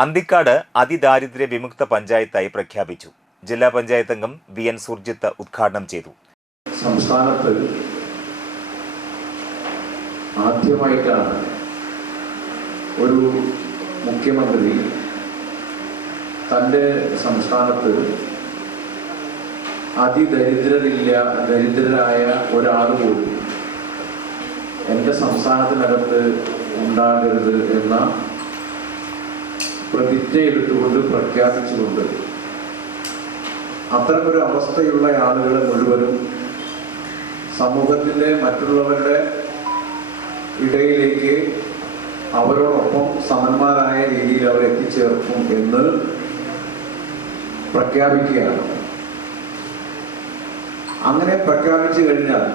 അന്തിക്കാട് അതിദാരിദ്ര്യ വിമുക്ത പഞ്ചായത്തായി പ്രഖ്യാപിച്ചു. ജില്ലാ പഞ്ചായത്ത് അംഗം വി എൻ സുർജിത്ത് ഉദ്ഘാടനം ചെയ്തു. സംസ്ഥാനത്ത് ആദ്യമായിട്ടാണ് ഒരു മുഖ്യമന്ത്രി തന്റെ സംസ്ഥാനത്ത് അതിദരിദ്രരില്ല ദരിദ്രരായ ഒരാൾ പോലും എന്റെ സംസ്ഥാനത്തിനകത്ത് ഉണ്ടാകരുത് എന്ന പ്രതിജ്ഞ എടുത്തുകൊണ്ട് പ്രഖ്യാപിച്ചുകൊണ്ട്. അത്തരമൊരു അവസ്ഥയുള്ള ആളുകളെ മുഴുവനും സമൂഹത്തിന്റെ മറ്റുള്ളവരുടെ ഇടയിലേക്ക് അവരോടൊപ്പം സമന്മാരായ രീതിയിൽ അവർ എത്തിച്ചേർക്കും എന്ന് പ്രഖ്യാപിക്കുകയാണ്. അങ്ങനെ പ്രഖ്യാപിച്ചു കഴിഞ്ഞാൽ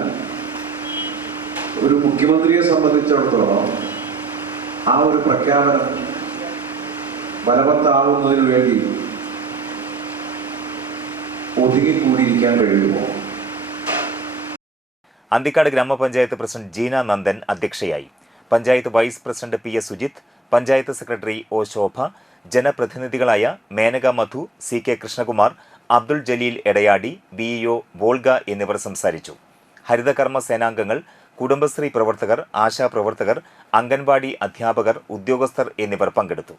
ഒരു മുഖ്യമന്ത്രിയെ സംബന്ധിച്ചിടത്തോളം ആ ഒരു പ്രഖ്യാപനം ബലവത്താവുന്നതിന് വേണ്ടി ഒതുങ്ങിക്കൂടിയിരിക്കാൻ കഴിയുമോ? അന്തിക്കാട് ഗ്രാമപഞ്ചായത്ത് പ്രസിഡന്റ് ജീന നന്ദൻ അധ്യക്ഷയായി. Panchayat vice president P S Sujith panchayat secretary O Shobha ജനപ്രതിനിധികളായ Menaka Madhu C K Krishnakumar Abdul Jaleel Edayadi B E O Volga എന്നിവർ സംസാരിച്ചു. ഹരിതകർമ്മ സേനാംഗങ്ങൾ കുടുംബശ്രീ പ്രവർത്തകർ ആശാപ്രവർത്തകർ അംഗൻവാടി അധ്യാപകർ ഉദ്യോഗസ്ഥർ എന്നിവർ പങ്കെടുത്തു.